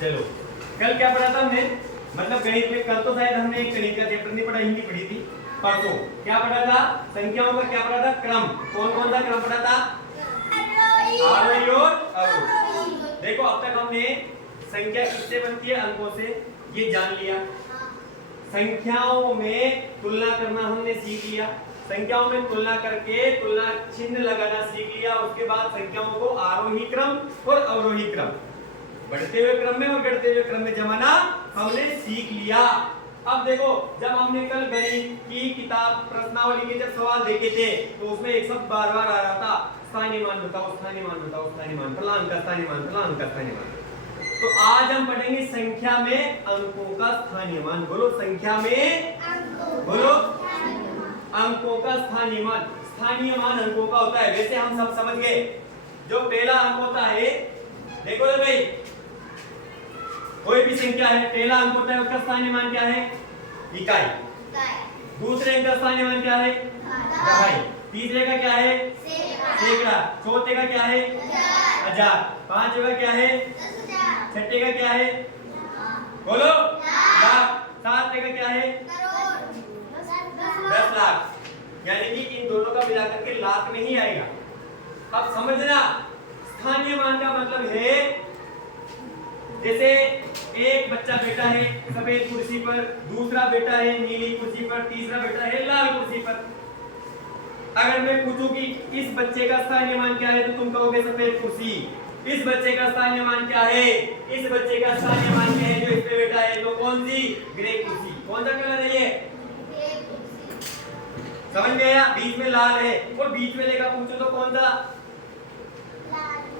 चलो, कल क्या पढ़ा था हमने? मतलब गणित में कल तो शायद हमने एक गणित का चैप्टर नहीं पढ़ा, हिंदी पढ़ी थी। परसों क्या पढ़ा था? संख्याओं का क्या पढ़ा था? क्रम। कौन कौन सा क्रम पढ़ा था? आरोही और अवरोही। देखो अब तक हमने संख्या किससे बनती है? अंकों से, ये जान लिया। संख्याओं में तुलना करना हमने सीख लिया। संख्याओं में तुलना करके तुलना चिन्ह लगाना सीख लिया। उसके बाद संख्याओं को आरोही क्रम और अवरोही क्रम, बढ़ते हुए क्रम में और घटते हुए क्रम में जमाना हमने सीख लिया। अब देखो, जब हमने कल गणित की किताब प्रश्नावली के जब सवाल देखे थे तो उसमें एक शब्द बार बार आ रहा था, स्थानीय मान बताओ, स्थानीय मान बताओ, स्थानीय मान, फलांक का स्थानीय मान, फलांक का स्थानीय मान। तो आज हम पढ़ेंगे संख्या में अंकों का स्थानीय मान। बोलो, संख्या में बोलो अंकों का स्थानीय मान। स्थानीय मान अंकों का होता है, वैसे हम सब समझ गए। जो पहला अंक होता है, देखो तो भाई, कोई भी संख्या है, पहला अंक होता है, उसका स्थानीय मान क्या है? इकाई। दूसरे अंक का स्थानीय मान क्या है? दहाई। तीसरे का क्या है? सैकड़ा। चौथे का क्या है? हजार। पांचवे का क्या है? छठे का क्या है? बोलो, लाख। सातवें का क्या है? 10 लाख। यानी कि इन दोनों का मिलाकर के लाख में ही आएगा। अब समझना, स्थानीय मान का मतलब है, जैसे एक बच्चा बैठा है सफेद कुर्सी पर, दूसरा बैठा है नीली कुर्सी पर, तीसरा बैठा है लाल कुर्सी पर। अगर मैं पूछूं कि इस बच्चे का स्थानीय मान क्या है, तो तुम कहोगे सफेद कुर्सी। इस बच्चे का स्थानीय मान क्या है? इस बच्चे का स्थानीय मान क्या है जो इस पे बैठा है? तो कौन सी? ग्रे कुर्सी। कौन सा कलर है ये? समझ में आया? बीच में लाल है, और बीच में लेकर पूछो तो कौन सा?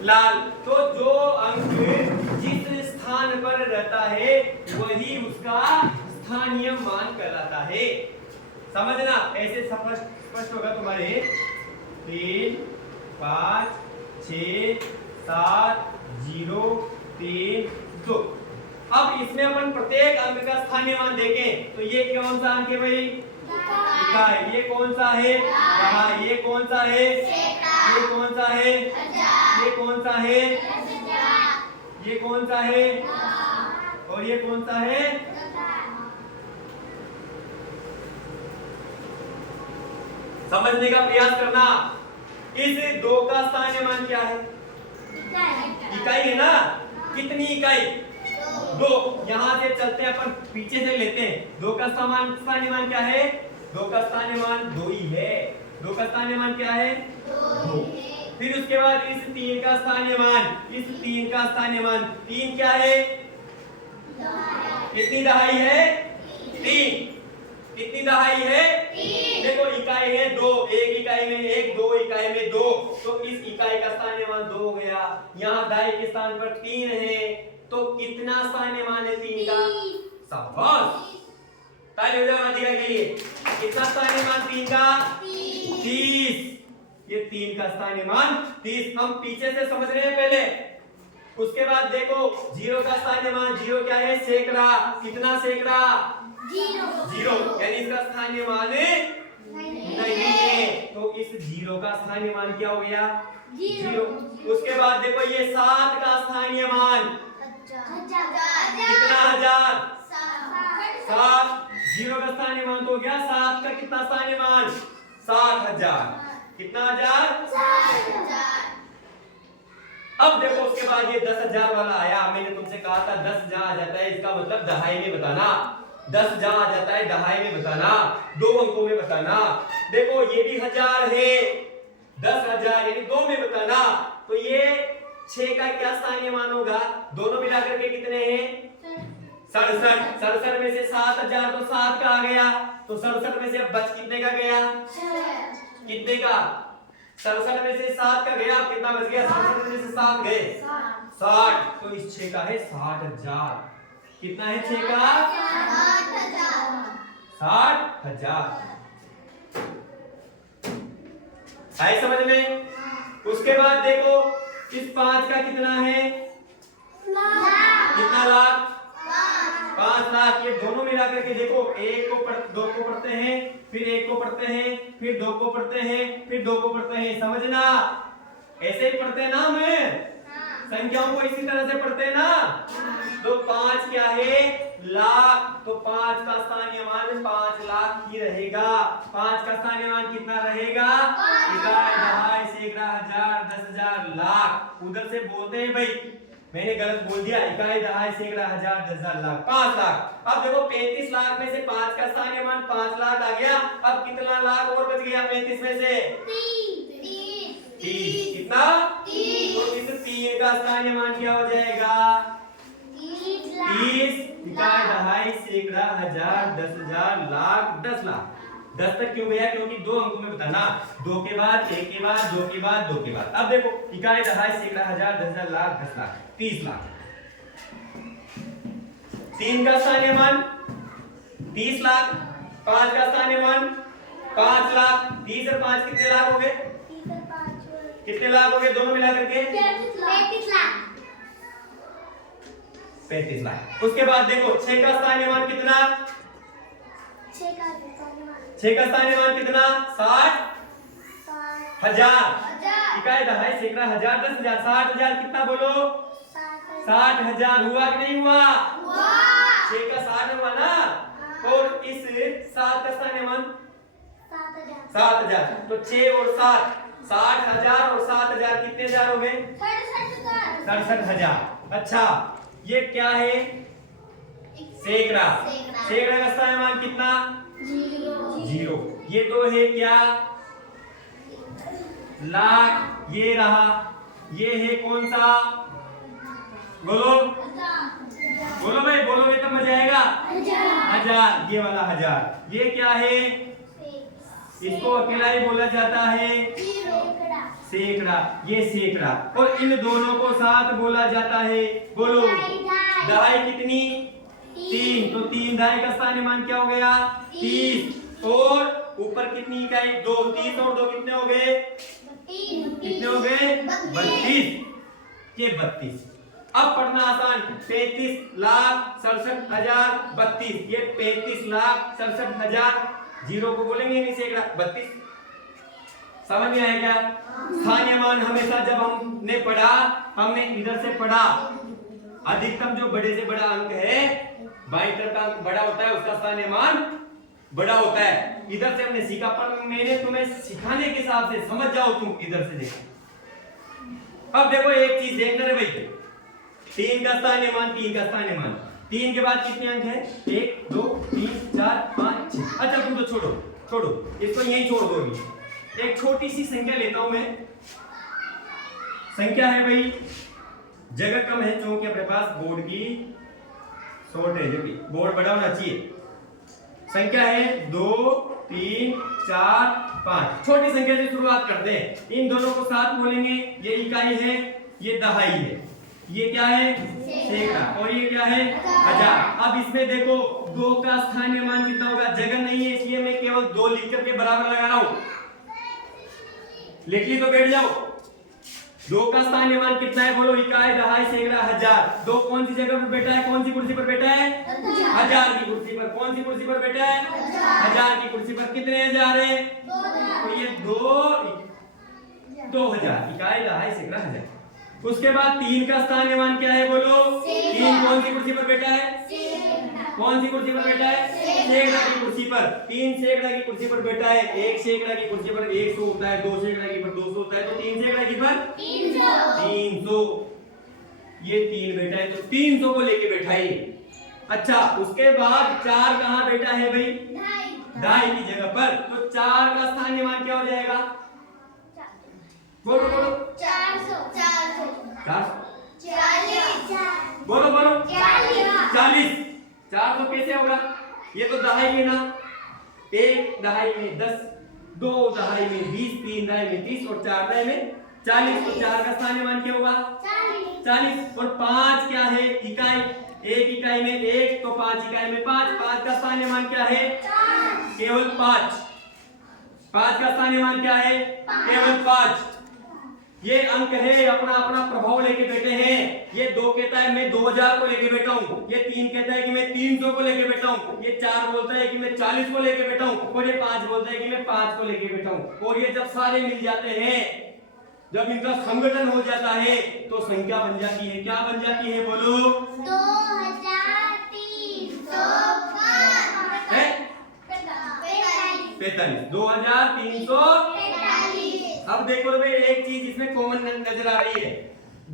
लाल। तो जो अंक जिस स्थान पर रहता है वही उसका स्थानीय मान कहलाता है। समझना, ऐसे स्पष्ट होगा तुम्हारे 3 5 6 7 0 3 2। अब इसमें अपन प्रत्येक अंक का स्थानीय मान देखें तो ये कौन सा अंक है भाई? इकाई। ये कौन सा है? दहाई। ये कौन सा है? ये कौन सा है? ये कौन सा है? ये कौन सा है? और ये कौन सा है? समझने का प्रयास करना। इस 2 का स्थानीय मान क्या है? इकाई है ना? कितनी इकाई? 2। यहां से चलते हैं अपन, पीछे से लेते हैं। 2 का स्थानीय मान क्या है? 2 का स्थानीय मान 2 ही है। 2 का स्थानीय मान क्या है? 2। फिर उसके बाद इस 3 का स्थानीय मान, इस 3 का स्थानीय मान 3 क्या है? कितनी दहाई है? 3। कितनी दहाई है? 3। देखो, इकाई है 2, एक इकाई में 1, 2 इकाई में 2, तो इस इकाई का स्थानीय मान 2 हो गया। यहाँ दहाई के स्थान पर 3 है, तो कितना स्थानीय मान है 3 का? शाबाश, ताली बजाओ नादिया के लिए। कितना स्थानीय मान 3 का? 30। ये 3 का स्थानीय मान 30। हम पीछे से समझ रहे हैं पहले। उसके बाद देखो, 0 का स्थानीय मान, 0 क्या है? सैकड़ा। कितना सैकड़ा? 0। यानी इसका स्थानीय मान नहीं है, तो इस 0 का स्थानीय मान क्या हो गया? 0। उसके बाद देखो, ये 7 का स्थानीय मान कितना? 1000। 7। 0 का स्थानीय मान तो हो गया 7 का कितना स्थानीय मान? 60,000। कितना? 6000। अब देखो, उसके बाद ये 10,000 वाला आया। मैंने तुमसे कहा था 10 जहां आ जाता है इसका मतलब दहाई में बताना। 10 जहां आ जाता है दहाई में बताना, 2 अंकों में बताना। देखो, ये भी 1000 है, 10,000 यानी 2 में बताना। तो ये 6 का क्या स्थानीय मान होगा? दोनों मिलाकर के कितने हैं? 67। 67 में से 7,000 तो 7 का आ गया, तो 67 में से अब बच कितने का गया? कितने का? 67 में से 7 का गया, कितना बच गया? 67 में से 7 गए 60। तो इस 6 का है 60,000। कितना है 6 का? 60,000। आए समझ में? उसके बाद देखो, इस 5 का कितना है? कितना लाख? 5 लाख। ये दोनों मिलाकर के देखो, 2 को पढ़ते हैं, फिर 1 को पढ़ते हैं, फिर 2 को पढ़ते हैं, फिर 2 को पढ़ते हैं। समझना, ऐसे ही पढ़ते हैं ना हमें? संख्याओं को इसी तरह से पढ़ते हैं ना? तो रहेगा। 5 का स्थानीय मान कितना रहेगा? इकाई, दहाई, सैकड़ा, हजार, 10,000, लाख। उधर से बोलते हैं भाई, मैंने गलत बोल दिया, इकाई, दहाई, सैकड़ा, हजार, 10,000, लाख, 5 लाख। अब देखो 35 लाख में से 5 का स्थानीय मान 5 लाख आ गया। अब कितना लाख और बच गया 35 में से? 30। कितना? 30। तो इस 3 का स्थानीय मान क्या हो जाएगा? 30। इकाई, दहाई, सैकड़ा, हजार, 10,000, लाख, 10 लाख। 10 तक क्यों गया? क्योंकि 2 अंकों में बताना, 2 के बाद 1 के बाद 2 के बाद 2 के बाद। अब देखो इकाई, दहाई, सैकड़ा, हजार, 10,000, लाख, 10 लाख, 30 लाख। 3 का स्थानीय मान 30 लाख, 5 का स्थानीय मान 5 लाख। 30 और 5 कितने लाख हो गए? कितने लाख हो गए दोनों मिला करके? 35 लाख। उसके बाद देखो 6 का स्थानीय मान कितना? 6 का स्थानीय मान कितना? 60,000। इकाई, दहाई, सैकड़ा, हजार, 10,000, 60,000। कितना बोलो? 60,000। हुआ कि नहीं हुआ? 6 का 60 हुआ ना। और इस 7 का स्थानीय मान 7,000। तो 6 और 7, 60,000 और 7,000 कितने हजार हो गए? 67,000। अच्छा, ये क्या है? सैकड़ा। सैकड़ा का स्थानीय मान कितना? 0। ये तो है क्या? लाख। ये रहा, ये है कौन सा? बोलो बोलो भाई, बोलोगे तो मजा आएगा। 1000। ये वाला 1000। ये क्या है? इसको अकेला ही बोला जाता है सैकड़ा। ये सैकड़ा। और इन दोनों को साथ बोला जाता है। बोलो, दहाई कितनी? 3। तो 3 दहाई का स्थानीय मान क्या हो गया? 30। और ऊपर कितनी इकाई? 2। 30 और 2 कितने हो गए? कितने हो गए? 32। ये 32। अब पढ़ना आसान। 35 लाख 67,000, 32। ये 35 लाख 67,000। 0 को बोलेंगे नहीं सैकड़ा, 32। समझ में आया क्या? स्थानीय मान हमेशा जब हमने पढ़ा, हमने इधर से पढ़ा। अधिकतम जो बड़े से बड़ा अंक है, बाईं तरफ का अंक बड़ा होता है, उसका स्थानीय मान बड़ा होता है। इधर से हमने सीखा, पर मैंने तुम्हें सिखाने के हिसाब से समझ जाओ। तुम इधर से देखो। अब देखो एक चीज देखना रे भाई, 3 का स्थानीय मान, 3 का स्थानीय मान, 3 के बाद कितने अंक है? 1 2 3 4 5 6। अच्छा तुम तो छोड़ो इसको यहीं छोड़ दो। एक छोटी सी संख्या लेता हूं मैं। संख्या है भाई, जगह कम है क्योंकि अपने पास बोर्ड की शॉर्टेज है, बोर्ड बड़ा होना चाहिए। संख्या है 2 3 4 5। छोटी संख्या से शुरुआत करते हैं। इन दोनों को साथ बोलेंगे। ये इकाई है, ये दहाई है, ये क्या है? सैकड़ा। और ये क्या है? 1000। अब इसमें देखो 2 का स्थानीय मान कितना होगा? जगह नहीं है इसलिए मैं केवल 2 लिख करके बराबर लगा रहा हूं। लिख ली तो बैठ जाओ। 2 का स्थानीय मान कितना है? बोलो, इकाई, दहाई, सैकड़ा, 1000। 2 कौन सी जगह पर बैठा है? कौन सी कुर्सी पर बैठा है? 1000 की कुर्सी पर। कौन सी कुर्सी पर बैठा है? 1000 की कुर्सी पर। कितने 1000 है? तो ये 2000। इकाई, दहाई, सैकड़ा, 1000। उसके बाद 3 का स्थानीय मान क्या है? बोलो, 3 कौन सी कुर्सी पर बैठा है? कौन सी कुर्सी पर बैठा है? सैकड़ा की कुर्सी पर। 3 सैकड़ा की कुर्सी पर बैठा है। 1 सैकड़ा की कुर्सी पर 100 होता है, 2 सैकड़ा की पर 200 होता है, तो 3 सैकड़ा की पर 300। ये 3 बैठा है तो 300 को लेके बैठा है। अच्छा, उसके बाद 4 कहां बैठा है भाई? दहाई की जगह पर। तो 4 का स्थानीय मान क्या हो जाएगा? बोलो 400 बोलो 40। 400 कैसे होगा? ये तो दहाई है ना। 1 दहाई में 10, 2 दहाई में 20, 3 दहाई में 30 और 4 दहाई में 40। तो 4 का स्थानीय मान क्या होगा? 40। और 5 क्या है? इकाई। 1 इकाई में 1 तो 5 इकाई में 5। 5 का स्थानीय मान क्या है? केवल 5। 5 का स्थानीय मान क्या है? केवल 5। ये अंक है, अपना अपना प्रभाव लेके बैठे हैं। ये 2 कहता है मैं 2000 को लेके बैठा हूं, ये 3 कहता है कि मैं 300 को लेके बैठा हूं, ये 4 बोलता है कि मैं 40 को लेके बैठा हूं, और ये 5 बोलता है कि मैं 5 को लेके बैठा हूं। और ये जब सारे मिल जाते हैं, जब इनका संगठन हो जाता है, तो संख्या बन जाती है। क्या बन जाती है? बोलो, 2305। 43 2343। अब देखो भाई एक चीज इसमें कॉमन नजर आ रही है।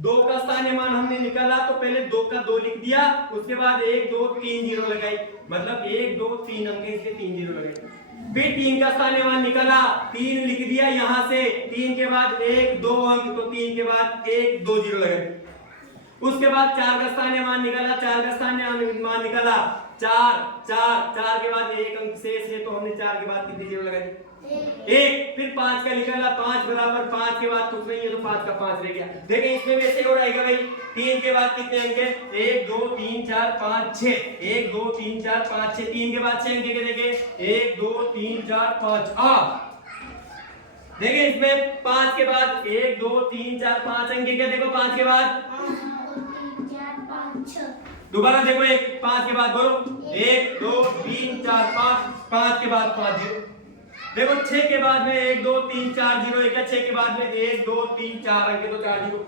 2 का स्थानीय मान हमने निकाला तो पहले 2 का 2 लिख दिया, उसके बाद 1 2 3 जीरो लगाई, मतलब 1 2 3 अंक है इसलिए 3 जीरो लगाई। फिर 3 का स्थानीय मान निकाला, 3 लिख दिया यहां से, 3 के बाद 1 2 अंक तो 3 के बाद 1 2 जीरो लगाए। उसके बाद 4 का स्थानीय मान निकाला, 4 का स्थानीय मान निकाला 4 के बाद 1 अंक शेष है तो हमने 4 के बाद कितने जीरो लगाए? 1। फिर 5 का निकाला, 5 बराबर 5 के बाद कुछ नहीं है तो 5 का 5 रह गया। देखिए इसमें वैसे हो रहेगा भाई, 3 के बाद कितने अंक है? 1 2 3 4 5 6, 1 2 3 4 5 6, 3 के बाद 6 अंक के देखिए 1 2 3 4 5 8। देखिए इसमें 5 के बाद 1 2 3 4 5 अंक के देखो, 5 के बाद दोबारा देखो, 5 के बाद बोलो 1 2 3 4 5 के बाद 5 जीरो। देखो 6 के बाद में 1 2 3 4 जीरो है क्या? 6 के बाद में 1 2 3 4 अंक तो 4 जीरो।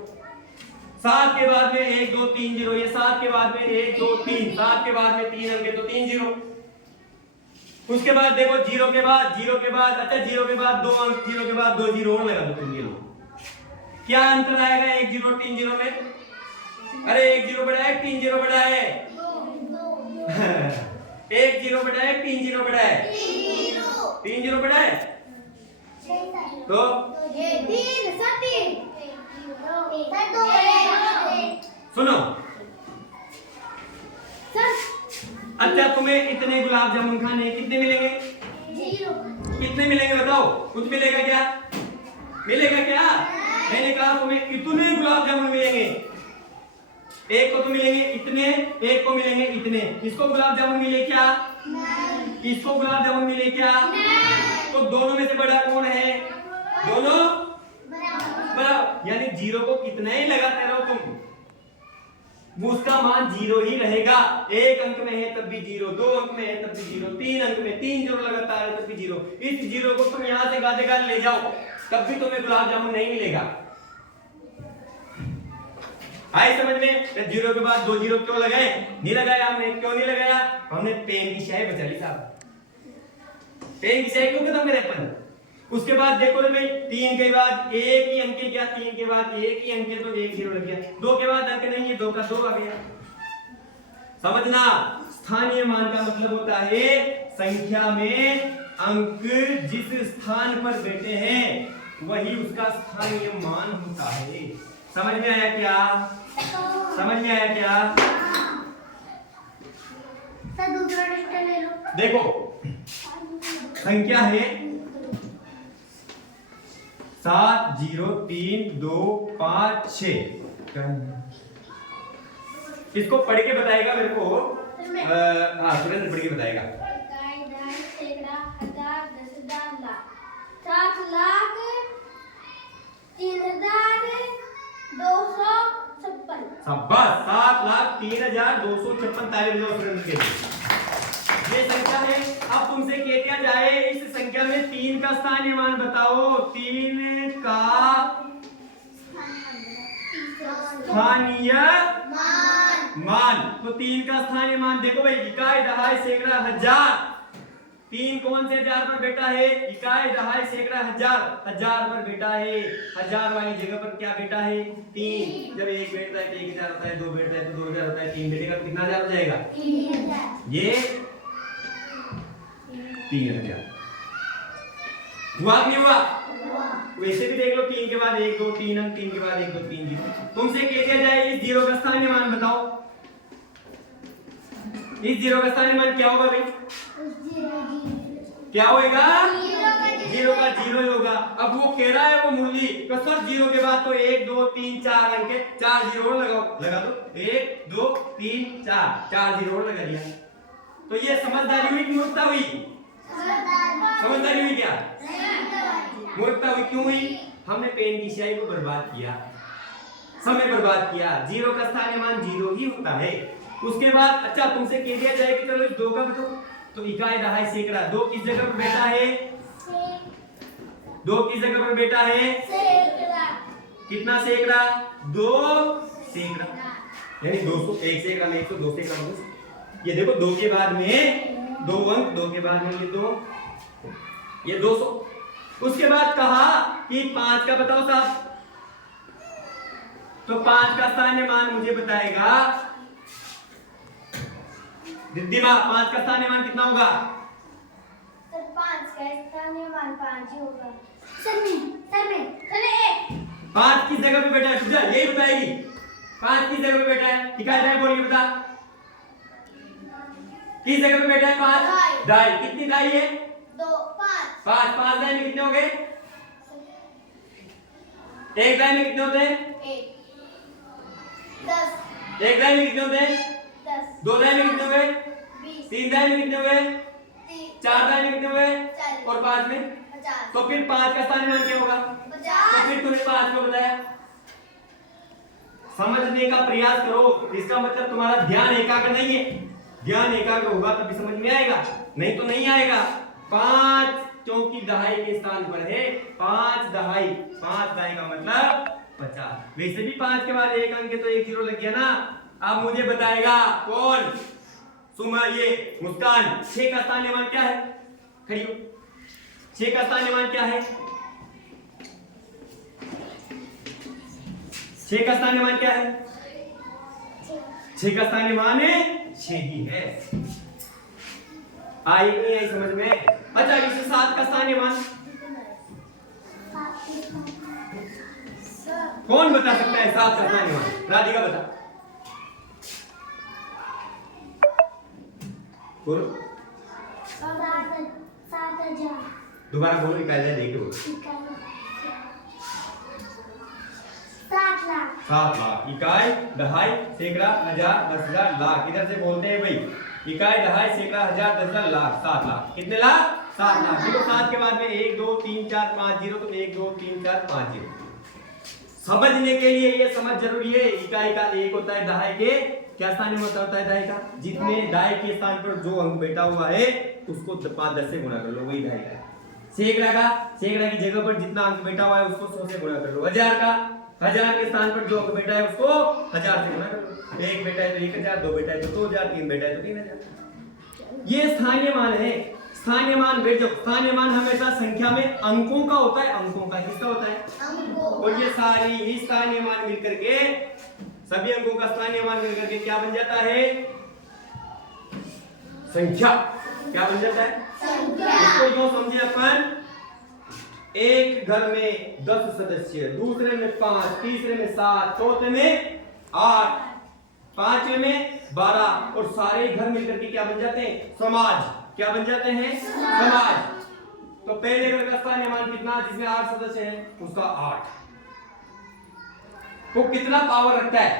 7 के बाद में 1 2 3 जीरो, ये 7 के बाद में 1 2 3, 7 के बाद में 3 अंक तो 3 जीरो। उसके बाद देखो 0 के बाद अच्छा 0 के बाद 2 अंक, 0 के बाद 2 जीरो और लगा दो तुम। जीरो क्या अंतर आएगा 1 0 3 जीरो में? अरे 1 जीरो बड़ा है 3 जीरो बड़ा है? 1 जीरो बड़ा है 3 जीरो बड़ा है? 3 जीरो बड़ा है तो सुनो, अच्छा तुम्हें इतने गुलाब जामुन खाने कितने मिलेंगे? कितने मिलेंगे बताओ? कुछ मिलेगा क्या? मिलेगा क्या? मैंने कहा तुम्हें इतने गुलाब जामुन मिलेंगे। एक को तो मिलेंगे इतने, एक को मिलेंगे इतने। इसको गुलाब जामुन मिले क्या? नहीं। इसको गुलाब जामुन मिले क्या? नहीं। तो दोनों में से बड़ा कौन है? दोनों बराबर, यानी 0 को कितना ही लगाते रहो तुम, उसका मान 0 ही रहेगा। 1 अंक में है तब भी 0, 2 अंक में है तब भी 0, 3 अंक में 3 जीरो लगातार है तब भी 0। इस 0 को तुम यहां से गाते गाते ले जाओ तब भी तुम्हें गुलाब जामुन नहीं मिलेगा। आई समझ में? 0 के बाद 2 जीरो क्यों लगाए? नहीं लगाया हमने। क्यों नहीं लगाया? हमने पेन की स्याही बचा ली साहब। पेन की स्याही क्यों खत्म करे अपन? उसके बाद देखो रे भाई, 3 के बाद एक ही अंक क्या? 3 के बाद एक ही अंक तो 1 जीरो लग गया। 2 के बाद अंक नहीं है, 2 का 2 आ गया। समझना, स्थानीय मान का मतलब होता है संख्या में अंक जिस स्थान पर बैठे हैं वही उसका स्थानीय मान होता है। समझ में आया क्या? समझ में आया क्या? दूसरा टेस्ट ले लो। देखो संख्या है 7 0 3 2 5 6। इसको पढ़ के बताएगा मेरे को। हाँ सुरेंद्र पढ़ के बताएगा। 7 लाख 3,256। शाबाश, 7,03,256 तारीफ दो सुरेंद्र के लिए। ये संख्या है। अब तुमसे कह दिया जाए इस संख्या में 3 का स्थानीय मान बताओ। 3 का स्थानीय मान तो 3 का स्थानीय मान देखो भाई, इकाई दहाई सैकड़ा हजार। 3 कौन से हजार पर बैठा है? इकाई दहाई सैकड़ा हजार, हजार पर बैठा है। हजार वाली जगह पर क्या बैठा है? 3। जब 1 बैठता है तो 1000 होता है, 2 बैठता है तो 2000 होता है, 3 बैठेगा तो कितना हजार हो जाएगा? 3000। ये 3000 हुआ नहीं हुआ? वैसे भी देख लो, 3 के बाद 1 2 3 अंक, 3 के बाद 1 2 3 जीरो। तुमसे कह दिया जाए इस 0 का स्थानीय मान बताओ। इस 0 का स्थानीय मान क्या होगा भाई? क्या होएगा? 0 का 0 ही होगा। अब वो कह रहा है वो मुरली तो सर 0 के बाद तो 1 2 3 4 अंक के 4 जीरो और लगाओ, लगा दो। 1 2 3 4 जीरो और लगा दिया। तो ये समझदारी हुई कि मूर्खता हुई? समझदारी हुई क्या? मूर्खता हुई। क्यों हुई? हमने पेन की स्याही को बर्बाद किया, समय बर्बाद किया। 0 का स्थानीय मान 0 ही होता है। उसके बाद अच्छा तुमसे कह दिया जाए कि चलो इस 2 का बताओ तो इकाई दहाई सैकड़ा। 2 किस जगह पर बैठा है? 2 किस जगह पर बैठा है? कितना सैकड़ा? 2 सैकड़ा, यानी 200। 1 सैकड़ा में 100, 2 सैकड़ा में 200। ये देखो 2 के बाद में 2 अंक, 2 के बाद में ये 2, ये 200। उसके बाद कहा कि 5 का बताओ साहब, तो 5 का स्थानीय मान मुझे बताएगा दिद्धिमा, 5 का स्थानीय मान कितना होगा? सर 5 का स्थानीय मान 5 ही होगा। सर 5 किस जगह पे बैठा है? तुझे यही बताएगी 5 किस जगह पे बैठा है। ठीक है, बोलिए बता, किस जगह पे बैठा है 5? दाई। कितनी दाई है? 2 5 5 दाई में कितने हो गए? एक दाई में कितने होते हैं? 1 10 एक दाई में कितने होते हैं? 10 2 दाई में कितने हो गए? 20 3 दाई में कितने हो गए? 30 4 दाई में कितने हो गए? 40 और 5 में? 50 तो फिर 5 का स्थानीय मान क्या होगा? 50। तो फिर तूने 5 को बताया। समझने का प्रयास करो, इसका मतलब तुम्हारा ध्यान एकाग्र नहीं है। ध्यान एकाग्र होगा तभी समझ में आएगा, नहीं तो नहीं आएगा। 5 चौकी दहाई के स्थान पर है 5 दहाई। 5 दहाई का मतलब 50। वैसे भी 5 के बाद एक अंक है तो 1 जीरो लग गया ना। अब मुझे बताएगा कौन? सुमा, ये मुस्कान। 6 का स्थानीय मान क्या है? खड़ी हो। 6 का स्थानीय मान क्या है? 6 का स्थानीय मान क्या है? 6 का स्थानीय मान 6 ही है। आई नहीं आई समझ में? अच्छा, इसे 7 का स्थानीय मान कौन बता सकता है? 7 का स्थानीय मान राधिका बता। बोलो, 7,000 दोबारा बोलो, निकाल जाए देखे बोलो। 7 लाख 7 लाख। इकाई, दहाई, सैकड़ा, हजार, 10,000, लाख। इधर से बोलते हैं भाई, इकाई, दहाई, सैकड़ा, हजार, 10,000, लाख। 7 लाख। कितने लाख? 7 लाख। देखो 7 के बाद में 1 2 3 4 5 जीरो, तो 1 2 3 4 5 जीरो। समझने के लिए ये समझ जरूरी है। इकाई का 1 होता है दहाई के क्या स्थानीय होता है? दहाई का जितने दहाई के स्थान पर जो अंक बैठा हुआ है उसको 5 10 से गुणा कर लो, वही दहाई का। सैकड़ा की जगह पर जितना अंक बैठा हुआ है उसको 100 से गुणा कर लो। हजार के स्थान पर जो अंक बैठा है उसको 1000 से गुणा कर लो। 1 बैठा है तो 1000, 2 बैठा है तो 2000, 3 बैठा है तो 3000। ये स्थानीय मान है। स्थानीय मान बेचो। स्थानीय मान हमेशा संख्या में अंकों का होता है। अंकों का किसका होता है? अंकों। और ये सारी ही स्थानीय मान मिलकर के, सभी अंकों का स्थानीय मान मिलकर के क्या बन जाता है? संख्या। क्या बन जाता है? संख्या। इसको जो समझे अपन, एक घर में 10 सदस्य, दूसरे में 5, तीसरे में 7, चौथे में 8, पांचवे में 12 और सारे घर मिलकर के क्या बन जाते हैं? समाज। क्या बन जाते हैं? समाज। तो पहले घर का स्थानीय मान कितना? जिसमें 8 सदस्य हैं उसका 8। वो कितना पावर रखता है?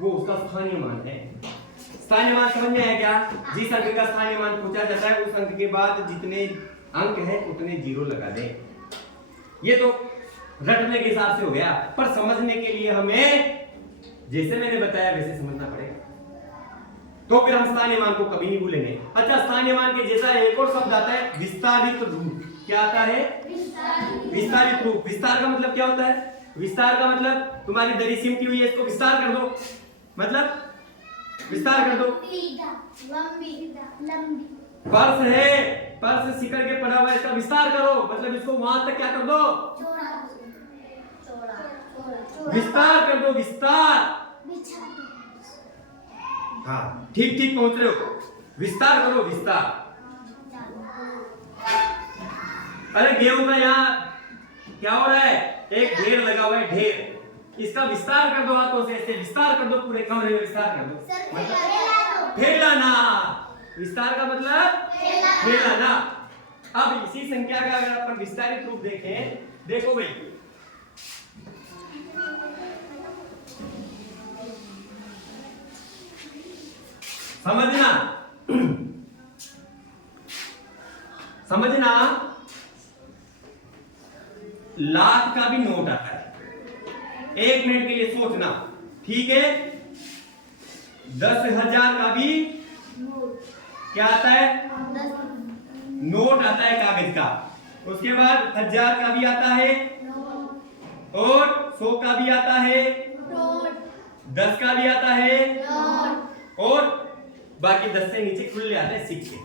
वो उसका स्थानीय मान है। स्थानीय मान समझ में आया क्या? जिस अंक का स्थानीय मान पूछा जाता है उस अंक के बाद जितने अंक है उतने जीरो लगा दें। ये तो रटने के हिसाब से हो गया, पर समझने के लिए हमें जैसे मैंने बताया वैसे समझना पड़ेगा, तो फिर हम स्थानीय मान को कभी नहीं भूलेंगे। अच्छा, स्थानीय मान के जैसा एक और शब्द आता है विस्तारित रूप। क्या आता है? विस्तारित रूप। विस्तार का मतलब क्या होता है? विस्तार का मतलब तुम्हारी दरी सिमटी हुई है, इसको विस्तार कर दो। मतलब विस्तार कर दो। लंबी पर्स है, पर्स सिकड़ के पड़ा हुआ है, इसका विस्तार करो। मतलब इसको वहां तक क्या कर दो? विस्तार कर दो। विस्तार। हाँ, ठीक ठीक पहुंच रहे हो। विस्तार करो, विस्तार। अरे गेहूं का यहाँ क्या हो रहा है? एक ढेर लगा हुआ है, ढेर। इसका विस्तार कर दो हाथों से, ऐसे विस्तार कर दो, पूरे कमरे में विस्तार कर दो। मतलब फैलाना। विस्तार का मतलब फैलाना। अब इसी संख्या का अगर अपन विस्तारित रूप देखें, देखो भाई, समझना समझना, लाख का भी नोट आता है। 1 मिनट के लिए सोचना, ठीक है? 10,000 का भी क्या आता है? नोट आता है कागज का। उसके बाद 1000 का भी आता है और 100 का भी आता है, 10 का भी आता है और बाकी 10 से नीचे खुले आते हैं सिक्के।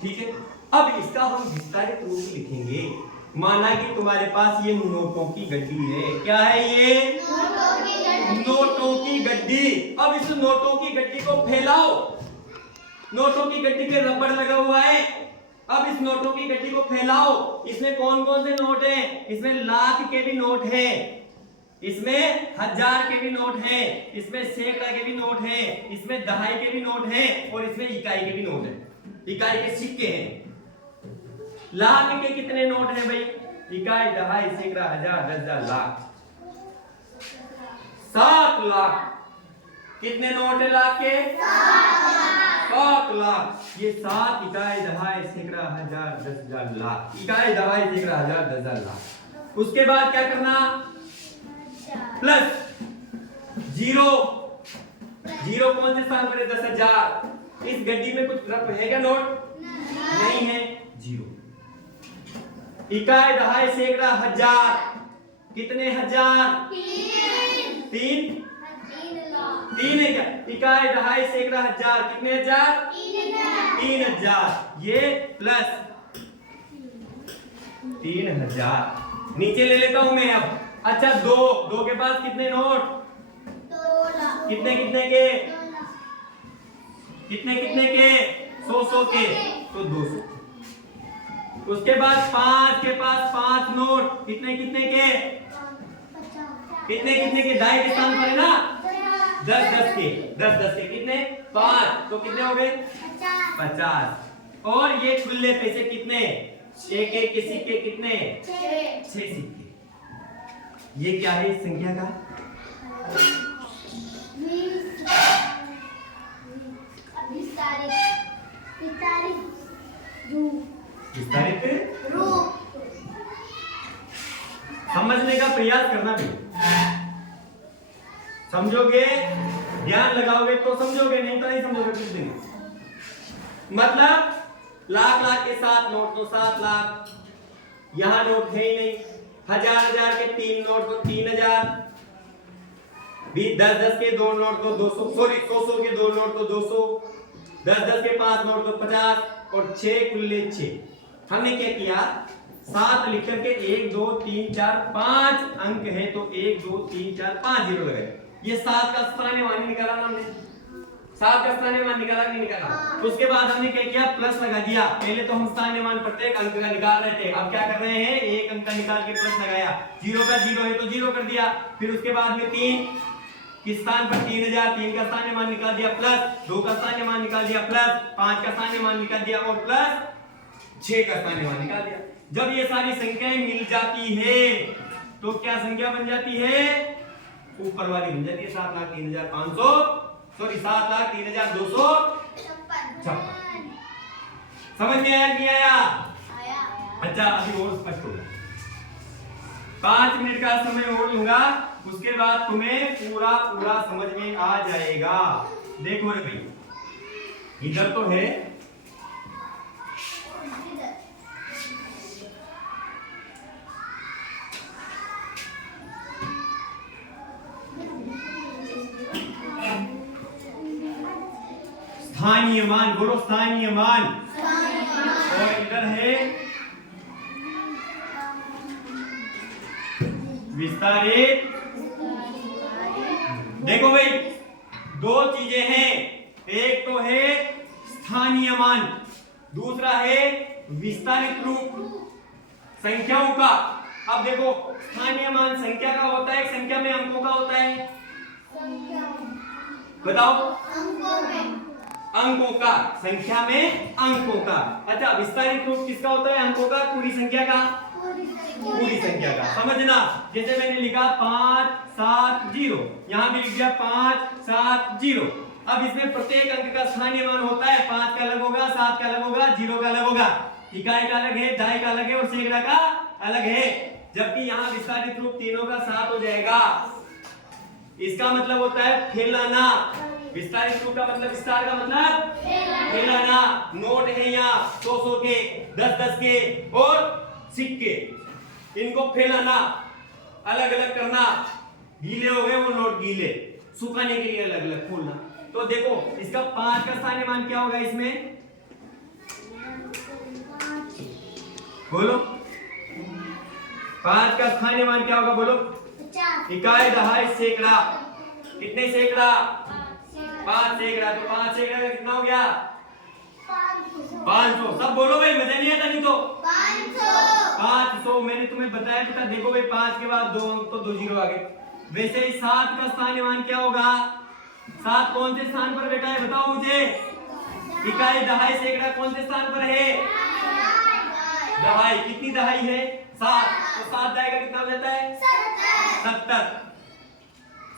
ठीक है? अब इसका हम विस्तारित रूप लिखेंगे। माना कि तुम्हारे पास ये नोटों की गड्डी है। क्या है ये? नोटों की गड्डी। अब इस नोटों की गड्डी को फैलाओ। नोटों की गड्डी पे रबड़ लगा हुआ है। अब इस नोटों की गड्डी को फैलाओ। इसमें कौन कौन से नोट हैं? इसमें लाख के भी नोट हैं, इसमें 1000 के भी नोट हैं, इसमें सैकड़ा के भी नोट हैं, इसमें दहाई के भी नोट हैं और इसमें इकाई के भी नोट हैं। इकाई के सिक्के हैं। लाख के कितने नोट हैं भाई? इकाई, दहाई, सैकड़ा, 1000, 10,000, लाख। 7 लाख। कितने नोट है लाख के? 7 लाख। ये 7 इकाई, दहाई, सैकड़ा, 1000, 10,000, लाख। इकाई, दहाई, सैकड़ा, 1000, 10,000, लाख। उसके बाद क्या करना? Plus zero. जीरो कौन से स्थान पर है? 10,000। इस गड्डी में कुछ रफ है क्या नोट? नहीं है। जीरो। इकाई, दहाई, सैकड़ा, 1000। कितने 1000? 3 है क्या? इकाई, दहाई, सैकड़ा, 1000। कितने 1000? 3,000। ये प्लस 3,000 नीचे ले लेता हूं मैं अब। अच्छा, दो के पास कितने नोट? कितने कितने के? कितने के? 100 के, तो 200। उसके बाद 5 के पास 5 नोट। कितने कितने के? कितने के? दाई के स्थान पर है ना? 10 के। 10 के कितने? 5। तो कितने हो गए? 50। और ये खुले पैसे कितने? एक के सिक्के कितने? 6 सिक्के। ये क्या है इस संख्या का? विस्तारित रूप। समझने का प्रयास करना भी। समझोगे, ध्यान लगाओगे तो समझोगे, नहीं तो नहीं समझोगे कुछ दिन। मतलब लाख के 7 नोट तो 7 लाख। यहां नोट है ही नहीं। 1000 के 3 नोट तो 3,000। 10 के 2 नोट तो 200। सॉरी, 100 के 2 नोट तो 200। 10 के 5 नोट तो 50 और 6 कुल्ले 6। हमने क्या किया? 7 लिख करके 1 2 3 4 5 अंक है तो 1 2 3 4 5 जीरो लगाए। ये 7 का स्थानीय निकाला ना हमने। 7 का स्थानीय मान निकाला कि नहीं निकाला? उसके बाद हमने क्या किया? प्लस लगा दिया। पहले तो हम स्थानीय मान प्रत्येक अंक का निकाल रहे थे। अब क्या कर रहे हैं? एक अंक का निकाल के प्लस लगाया। 0 का 0 है तो 0 कर दिया। फिर उसके बाद में 3 किस स्थान पर? 3,000। 3 का स्थानीय मान निकाल दिया प्लस। 2 का स्थानीय मान निकाल दिया प्लस। 5 का स्थानीय मान निकाल दिया और प्लस 6 का स्थानीय मान निकाल दिया। जब ये सारी संख्याएं मिल जाती है तो क्या संख्या बन जाती है? ऊपर वाली बन जाती है 7,03,500। सॉरी, 7,03,256। समझ में आया नहीं आया? अच्छा, अभी और स्पष्ट होगा। 5 मिनट का समय और लूंगा, उसके बाद तुम्हें पूरा समझ में आ जाएगा। देखो रे भाई, इधर तो है स्थानीय मान। बोलो स्थानीय मान। और इधर है विस्तारित। देखो भाई, 2 चीजें हैं। एक तो है स्थानीय मान, दूसरा है विस्तारित रूप संख्याओं का। अब देखो, स्थानीय मान संख्या का होता है, संख्या में अंकों का होता है। बताओ। अंकों का, संख्या में अंकों का। अच्छा, विस्तारित रूप किसका होता है? अंकों का, पूरी संख्या का। पूरी संख्या का। समझना, जैसे मैंने लिखा 5 7 0, यहां भी लिख दिया 5 7 0। अब इसमें प्रत्येक अंक का स्थानीय मान होता है। 5 का अलग होगा, 7 का अलग होगा, 0 का अलग होगा, इकाई का अलग है, दहाई का अलग है और सैकड़ा का अलग है। जबकि यहाँ विस्तारित रूप तीनों का 7 हो जाएगा। इसका मतलब होता है फैलाना। विस्तारित रूप का मतलब, विस्तार का मतलब फैलाना। नोट है यहाँ 100 के, 10 के और सिक्के। इनको फैलाना, अलग अलग करना। गीले हो गए वो नोट, गीले सुखाने के लिए अलग अलग खोलना। तो देखो, इसका 5 का स्थानीय मान क्या होगा? इसमें बोलो 5 का स्थानीय मान क्या होगा बोलो? 50 इकाई दहाई सैकड़ा। कितने सैकड़ा? 5 सैकड़ा। तो 5 सैकड़ा का कितना हो गया? 500। सब बोलो भाई, मजा नहीं आता नहीं तो। 500 मैंने तुम्हें बताया था। देखो भाई 5 के बाद 2 तो 2 जीरो आ गए। वैसे ही 7 का स्थानीय मान क्या होगा? 7 कौन से स्थान पर बैठा है बताओ मुझे? इकाई दहाई सैकड़ा कौन से स्थान पर है? दहाई। कितनी दहाई है? 7। तो 7 दहाई का कितना हो जाता है? 70।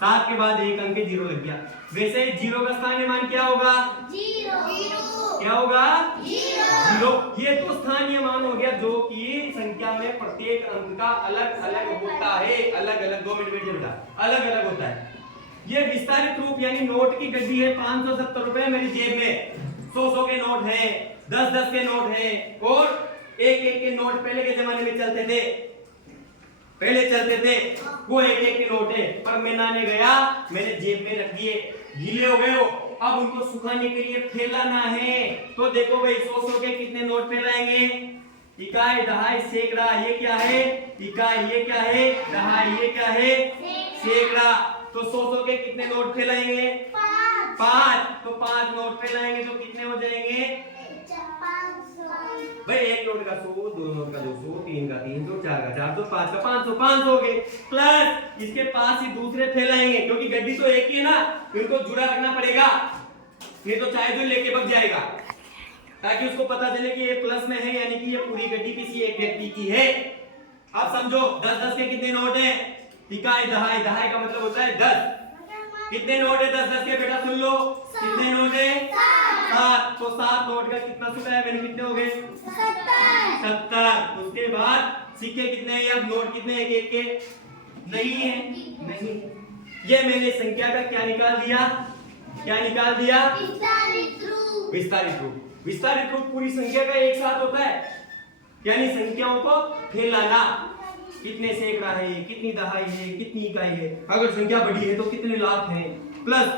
7 के बाद एक अंक जीरो लग गया। वैसे ही 0 का स्थानीय मान क्या होगा? क्या होगा? जीरो। ये तो स्थानीय मान हो गया जो कि संख्या में प्रत्येक अंक का अलग अलग होता है। अलग अलग 2 मिनट वेट बेटा, अलग अलग होता है। ये विस्तारित रूप यानी नोट की गड्डी है। 570 रुपए मेरी जेब में। 100 के नोट है, 10 के नोट है और एक के नोट पहले के जमाने में चलते थे। वो एक के नोट है। पर मैं नाने गया, मैंने जेब में रख दिए, गीले हो गए हो। अब उनको सुखाने के लिए फैलाना है। तो देखो भाई 100 के कितने नोट फैलाएंगे? इकाई दहाई सैकड़ा। ये क्या है? इकाई। ये क्या है? दहाई। ये क्या है? सैकड़ा। तो 100 के कितने नोट फैलाएंगे? 5। तो 5 नोट फैलाएंगे तो कितने हो जाएंगे भाई? एक नोट का 100, 2 नोट का 200, 3 का 300, 4 का 400, 5 का 500, 500 हो गए। प्लस इसके पास ही दूसरे फैलाएंगे क्योंकि गड्डी तो एक ही है ना, इनको जुड़ा रखना पड़ेगा, नहीं तो चाहे जो लेके भाग जाएगा, ताकि उसको पता चले कि ये प्लस में है, यानी कि ये पूरी गड्डी किसी एक व्यक्ति की है। अब समझो 10 के कितने नोट हैं? इकाई दहाई। दहाई का मतलब होता है 10। कितने नोट है 10 के? बेटा सुन लो, कितने नोट है? 7। तो 7 नोट का कितना सुनाया मैंने? कितने हो गए? 70। उसके बाद सिक्के कितने हैं? अब नोट कितने हैं एक के? नहीं है, नहीं। ये मैंने संख्या का क्या निकाल दिया? क्या निकाल दिया? विस्तारित रूप। विस्तारित रूप पूरी संख्या का एक साथ होता है, यानी संख्याओं को फैलाना। कितने सैकड़ा है, कितनी दहाई है, कितनी इकाई है। अगर संख्या बड़ी है तो कितने लाख है, प्लस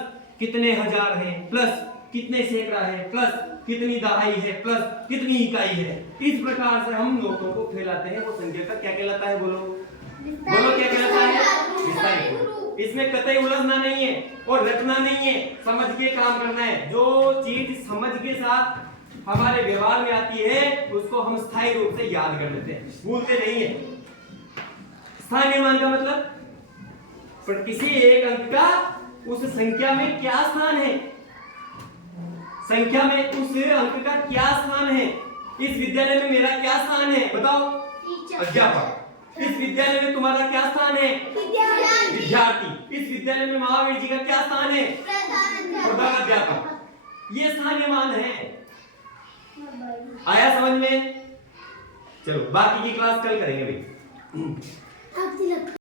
कितने हजार है, प्लस कितने सैकड़ा है, प्लस कितनी दहाई है, प्लस कितनी इकाई है। इस प्रकार से हम नोटों को फैलाते हैं। वो संख्या का क्या कहलाता है? बोलो बोलो क्या कहलाता है? विस्तारित रूप। इसमें कतई उलझना नहीं है और रटना नहीं है, समझ के काम करना है। जो चीज समझ के साथ हमारे व्यवहार में आती है उसको हम स्थायी रूप से याद कर लेते हैं, भूलते नहीं है। स्थानीय मान का मतलब पर किसी एक अंक का उस संख्या में क्या स्थान है, संख्या में उस अंक का क्या स्थान है। इस विद्यालय में मेरा क्या स्थान है बताओ? अध्यापक। इस विद्यालय में तुम्हारा क्या स्थान है? विद्यार्थी। इस विद्यालय में महावीर जी का क्या स्थान है? प्रधानाध्यापक। ये स्थानीय मान है। आया समझ में? चलो बाकी की क्लास कल करेंगे भाई।